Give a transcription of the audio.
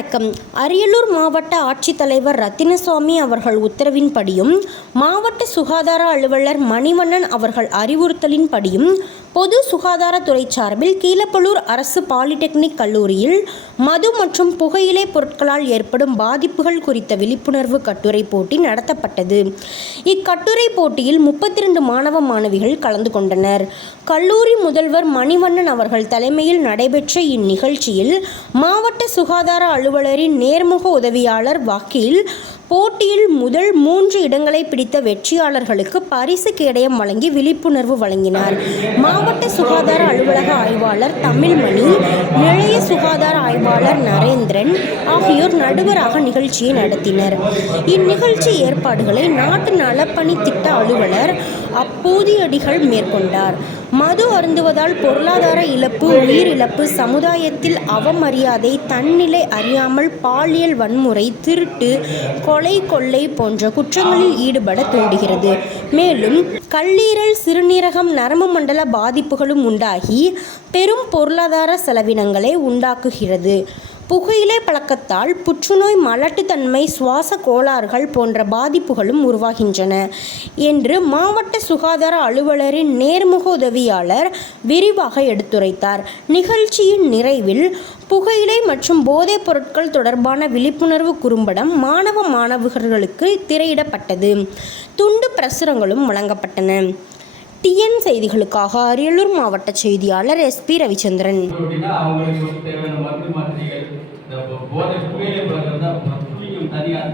வணக்கம். அரியலூர் மாவட்ட ஆட்சித்தலைவர் ரத்தினசாமி அவர்கள் உத்தரவின்படியும் மாவட்ட சுகாதார அலுவலர் மணிவண்ணன் அவர்கள் அறிவுறுத்தலின்படியும் பொது சுகாதாரத்துறை சார்பில் கீழப்பழூர் அரசு பாலிடெக்னிக் கல்லூரியில் மது மற்றும் புகையிலை பொருட்களால் ஏற்படும் பாதிப்புகள் குறித்த விழிப்புணர்வு கட்டுரை போட்டி நடத்தப்பட்டது. இக்கட்டுரை போட்டியில் 32 மாணவ மாணவிகள் கலந்து கொண்டனர். கல்லூரி முதல்வர் மணிவண்ணன் அவர்கள் தலைமையில் நடைபெற்ற இந்நிகழ்ச்சியில் மாவட்ட சுகாதார அலுவலரின் நேர்முக உதவியாளர் வக்கீல் போட்டியில் முதல் 3 இடங்களை பிடித்த வெற்றியாளர்களுக்கு பரிசு கேடயம் வழங்கி விழிப்புணர்வு வழங்கினார். மாவட்ட சுகாதார அலுவலக ஆய்வாளர் தமிழ்மணி, நிலைய சுகாதார ஆய்வாளர் நரேந்திரன் ஆகியோர் நடுவராக நிகழ்ச்சியை நடத்தினர். இந்நிகழ்ச்சி ஏற்பாடுகளை நாட்டு நலப்பணி திட்ட அலுவலர் அப்பூதியடிகள் மேற்கொண்டார். மது அருந்துவதால் பொருளாதார இழப்பு, உயிரிழப்பு, சமுதாயத்தில் அவமரியாதை, தன்னிலை அறியாமல் பாலியல் வன்முறை, திருட்டு, கொலை, கொள்ளை போன்ற குற்றங்களில் ஈடுபட தூண்டுகிறது. மேலும் கல்லீரல், சிறுநீரகம், நரம்பு மண்டல பாதிப்புகளும் உண்டாகி பெரும் பொருளாதார செலவினங்களை உண்டாக்குகிறது. புகையிலை பழக்கத்தால் புற்றுநோய், மலட்டுத்தன்மை, சுவாச கோளாறுகள் போன்ற பாதிப்புகளும் உருவாகின்றன என்று மாவட்ட சுகாதார அலுவலரின் நேர்முக உதவியாளர் விரிவாக எடுத்துரைத்தார். நிகழ்ச்சியின் நிறைவில் புகையிலை மற்றும் போதைப் பொருட்கள் தொடர்பான விழிப்புணர்வு குறும்படம் மாணவ மாணவர்களுக்கு திரையிடப்பட்டது. துண்டு பிரசுரங்களும் வழங்கப்பட்டன. TN செய்திகளுக்காக அரியலூர் மாவட்ட செய்தியாளர் SP ரவிச்சந்திரன். போதை புகையிலை பழக்கம் தான் தனியாக